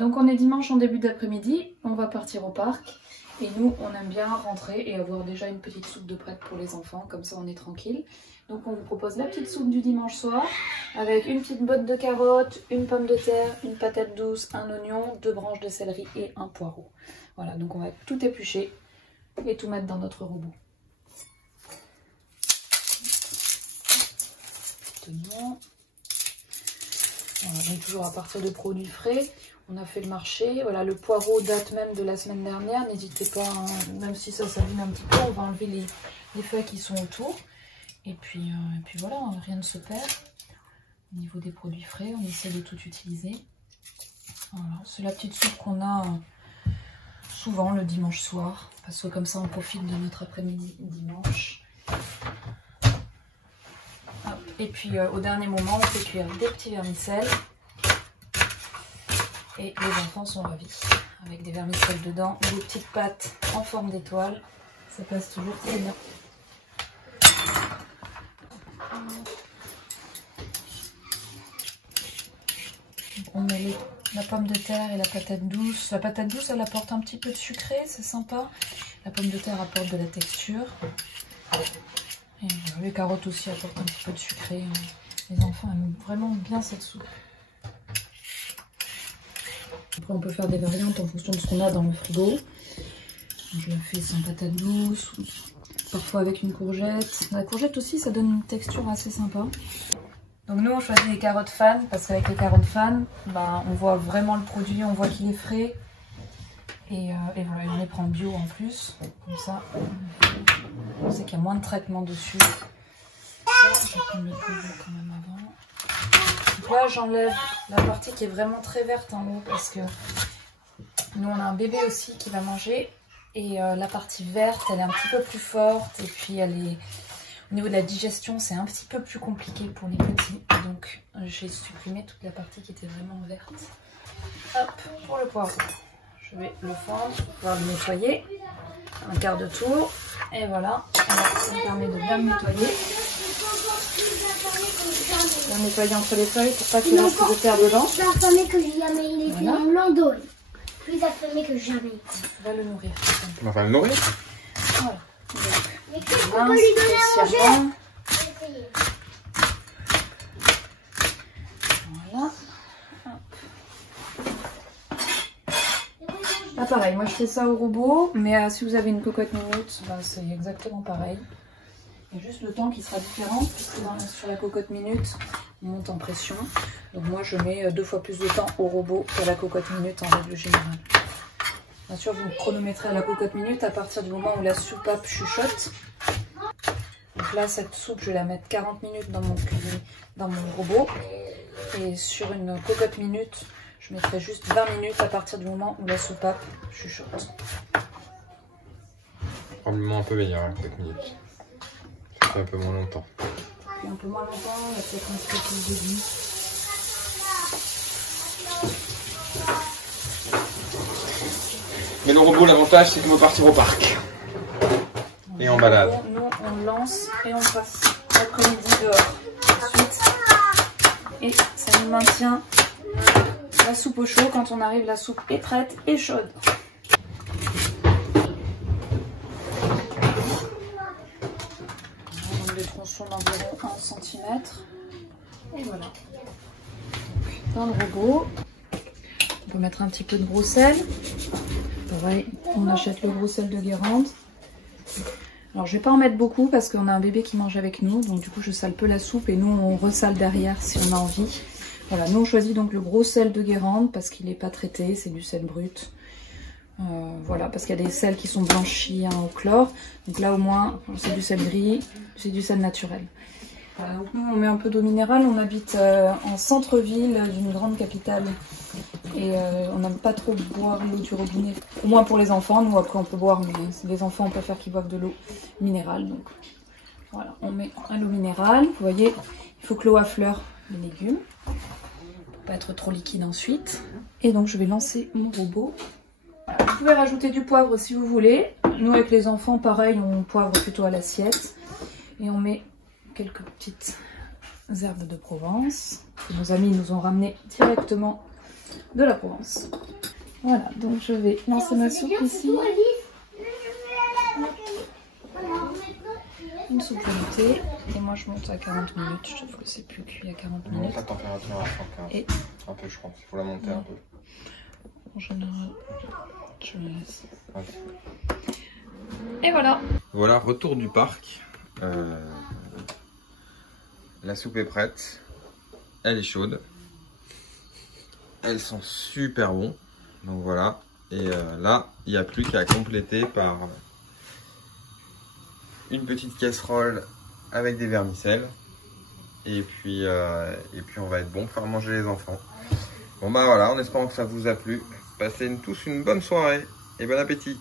Donc on est dimanche en début d'après-midi, on va partir au parc. Et nous, on aime bien rentrer et avoir déjà une petite soupe de prête pour les enfants, comme ça on est tranquille. Donc on vous propose la petite soupe du dimanche soir, avec une petite botte de carottes, une pomme de terre, une patate douce, un oignon, 2 branches de céleri et un poireau. Voilà, donc on va tout éplucher et tout mettre dans notre robot. Oignon. Voilà, donc toujours à partir de produits frais. On a fait le marché. Voilà, le poireau date même de la semaine dernière. N'hésitez pas, hein, même si ça s'abîme un petit peu, on va enlever les feuilles qui sont autour. Et puis voilà, rien ne se perd. Au niveau des produits frais, on essaie de tout utiliser. Voilà, c'est la petite soupe qu'on a souvent le dimanche soir. Parce que comme ça, on profite de notre après-midi dimanche. Et puis au dernier moment, on fait cuire des petits vermicelles. Et les enfants sont ravis. Avec des vermicelles dedans, des petites pâtes en forme d'étoile. Ça passe toujours très bien. Donc on met la pomme de terre et la patate douce. La patate douce, elle apporte un petit peu de sucré, c'est sympa. La pomme de terre apporte de la texture. Et les carottes aussi apportent un petit peu de sucré. Les enfants aiment vraiment bien cette soupe. Après, on peut faire des variantes en fonction de ce qu'on a dans le frigo. Je la fais sans patate douce, ou parfois avec une courgette. La courgette aussi, ça donne une texture assez sympa. Donc nous, on choisit les carottes fan, parce qu'avec les carottes fan, ben, on voit vraiment le produit, on voit qu'il est frais. Et voilà, on les prend bio en plus. Comme ça, on sait qu'il y a moins de traitement dessus. Je vais prendre le poireau quand même avant. Donc là, j'enlève la partie qui est vraiment très verte en haut parce que nous, on a un bébé aussi qui va manger. Et la partie verte, elle est un petit peu plus forte. Et puis, elle est... au niveau de la digestion, c'est un petit peu plus compliqué pour les petits. Donc, j'ai supprimé toute la partie qui était vraiment verte. Hop, pour le poireau. Je vais le fendre pour pouvoir le nettoyer. Un quart de tour. Et voilà. Alors, ça me permet de bien le nettoyer. Bien nettoyer entre les feuilles pour pas qu'il y ait un peu de terre dedans. Plus affamé que jamais. Il était en landau. Plus affamé que jamais. On va le nourrir. On va le nourrir. Voilà. Mais qu'est-ce qu'on peut lui donner à manger? Voilà. Ah, pareil, moi je fais ça au robot, mais si vous avez une cocotte minute, bah, c'est exactement pareil. Il y a juste le temps qui sera différent, puisque sur la cocotte minute, on monte en pression. Donc moi je mets 2 fois plus de temps au robot qu'à la cocotte minute en règle générale. Bien sûr, vous chronométrez à la cocotte minute à partir du moment où la soupape chuchote. Donc là, cette soupe, je vais la mettre 40 minutes dans mon robot. Et sur une cocotte minute, je mettrai juste 20 minutes à partir du moment où la soupape chuchote. Probablement un peu meilleur, hein, 4 minutes. Ça fait un peu moins longtemps. Et un peu moins longtemps, il y a peut-être un petit peu plus de goût. Mais le robot, l'avantage, c'est qu'on va partir au parc. Et en balade. Nous, on lance et on passe l'après-midi dehors. Ensuite, et ça nous maintient la soupe au chaud. Quand on arrive, la soupe est prête et chaude. On a des tronçons d'environ 1 cm. Et voilà. Dans le robot, on peut mettre un petit peu de gros sel. Pareil, on achète le gros sel de Guérande. Alors je vais pas en mettre beaucoup parce qu'on a un bébé qui mange avec nous, donc du coup je sale peu la soupe et nous on ressale derrière si on a envie. Voilà, nous on choisit donc le gros sel de Guérande parce qu'il n'est pas traité, c'est du sel brut. Voilà, parce qu'il y a des sels qui sont blanchis hein, au chlore. Donc là au moins c'est du sel gris, c'est du sel naturel. Voilà, donc nous on met un peu d'eau minérale, on habite en centre-ville d'une grande capitale. Et on n'aime pas trop boire l'eau du robinet, au moins pour les enfants. Nous après on peut boire, mais les enfants on préfère qu'ils boivent de l'eau minérale. Donc voilà, on met un l'eau minérale. Vous voyez, il faut que l'eau affleure les légumes pour pas être trop liquide ensuite. Et donc je vais lancer mon robot. Voilà, vous pouvez rajouter du poivre si vous voulez. Nous avec les enfants pareil, on poivre plutôt à l'assiette. Et on met quelques petites herbes de Provence que nos amis nous ont ramenées directement de la Provence. Voilà, donc je vais lancer ma soupe ici. Une soupe montée. Et moi je monte à 40 minutes. Je trouve que c'est plus cuit à 40 minutes. Monte la température à 115. Et un peu, je pense. Il faut la monter un peu. En général, je la laisse. Okay. Et voilà. Voilà, retour du parc. La soupe est prête. Elle est chaude. Elles sont super bons. Donc voilà. Et là, il n'y a plus qu'à compléter par une petite casserole avec des vermicelles. Et puis on va être bon pour faire manger les enfants. Bon bah voilà, en espérant que ça vous a plu. Passez tous une bonne soirée et bon appétit.